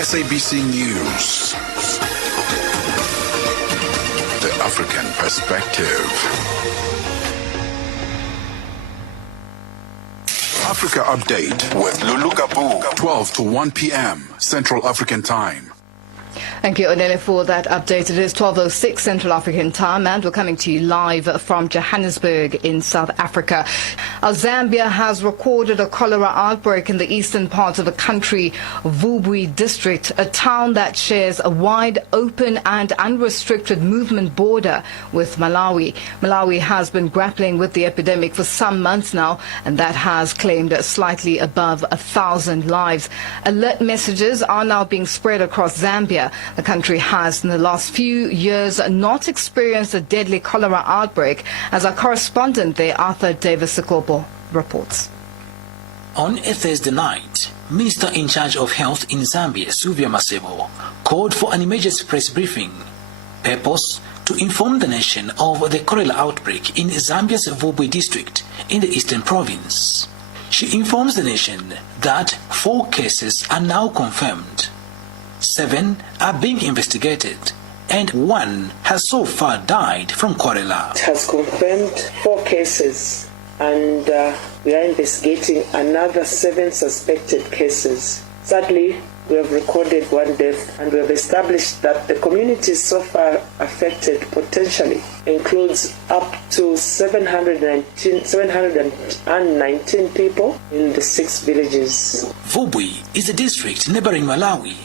SABC News. The African Perspective. Africa Update with Lulu Kabu, 12 to 1 p.m. Central African Time. Thank you, Onele, for that update. It is 12:06 Central African Time, and we're coming to you live from Johannesburg in South Africa. Zambia has recorded a cholera outbreak in the eastern part of the country, Vubwi district, a town that shares a wide, open and unrestricted movement border with Malawi. Malawi has been grappling with the epidemic for some months now, and that has claimed slightly above 1,000 lives. Alert messages are now being spread across Zambia. The country has, in the last few years, not experienced a deadly cholera outbreak, as our correspondent there, Arthur Davis Sikobo, reports. On a Thursday night, Minister in charge of Health in Zambia, Suvia Masebo, called for an emergency press briefing. Purpose: to inform the nation of the cholera outbreak in Zambia's Vubwi district in the eastern province. She informs the nation that 4 cases are now confirmed. 7 are being investigated, and 1 has so far died from cholera. It has confirmed 4 cases, and we are investigating another 7 suspected cases. Sadly, we have recorded 1 death, and we have established that the community so far affected potentially includes up to 719 people in the 6 villages. Vubwi is a district neighboring Malawi,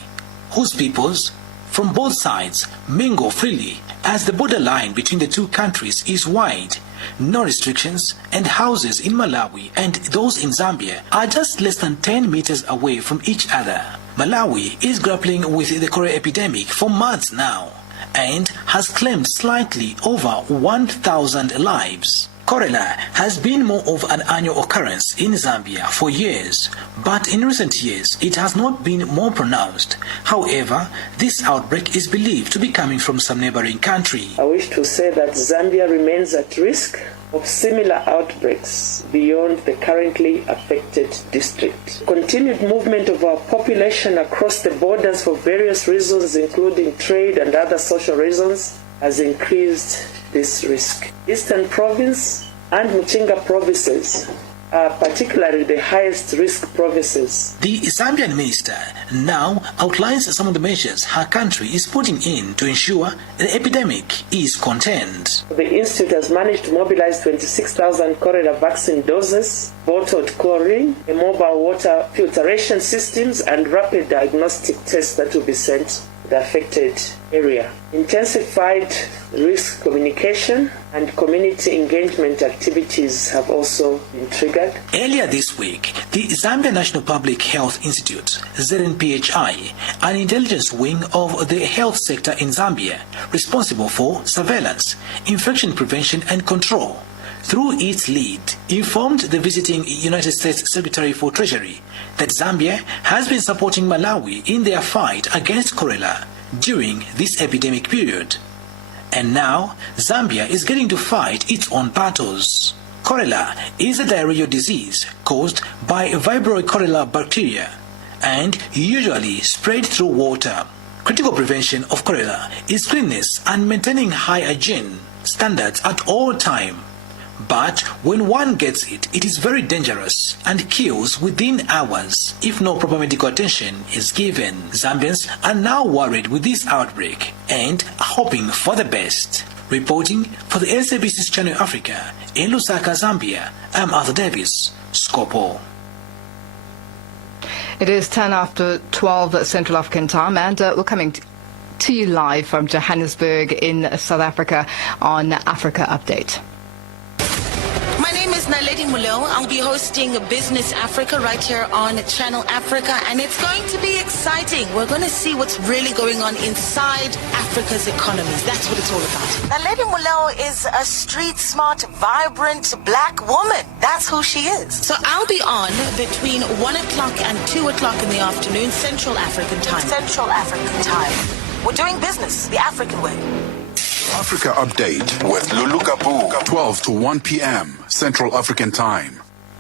whose peoples from both sides mingle freely as the borderline between the 2 countries is wide. No restrictions, and houses in Malawi and those in Zambia are just less than 10 meters away from each other. Malawi is grappling with the cholera epidemic for months now and has claimed slightly over 1,000 lives. Cholera has been more of an annual occurrence in Zambia for years, but in recent years it has not been more pronounced. However, this outbreak is believed to be coming from some neighboring country. I wish to say that Zambia remains at risk of similar outbreaks beyond the currently affected district. Continued movement of our population across the borders for various reasons, including trade and other social reasons, has increased this risk. Eastern Province and Muchinga provinces are particularly the highest risk provinces. The Zambian minister now outlines some of the measures her country is putting in to ensure the epidemic is contained. The Institute has managed to mobilize 26,000 cholera vaccine doses, bottled chlorine, a mobile water filtration systems, and rapid diagnostic tests that will be sent to the affected area. Intensified risk communication and community engagement activities have also been triggered. Earlier this week, the Zambia National Public Health Institute, ZNPHI, an intelligence wing of the health sector in Zambia, responsible for surveillance, infection prevention and control, through its lead, informed the visiting United States Secretary for Treasury that Zambia has been supporting Malawi in their fight against cholera during this epidemic period. And now, Zambia is getting to fight its own battles. Cholera is a diarrheal disease caused by Vibrio cholera bacteria and usually spread through water. Critical prevention of cholera is cleanliness and maintaining high hygiene standards at all times. But when one gets it, it is very dangerous and kills within hours if no proper medical attention is given. Zambians are now worried with this outbreak and are hoping for the best. Reporting for the SABC's Channel Africa in Lusaka, Zambia, I'm Arthur Davis, Scopo. It is 10 after 12 Central African Time, and we're coming to you live from Johannesburg in South Africa on Africa Update. I'll be hosting Business Africa right here on Channel Africa, and it's going to be exciting. We're going to see what's really going on inside Africa's economies. That's what it's all about. Naledi Muleo is a street-smart, vibrant black woman. That's who she is. So I'll be on between 1 o'clock and 2 o'clock in the afternoon, Central African Time. Central African Time. We're doing business the African way. Africa Update with Lulu Kabu, 12 to 1 p.m. Central African Time.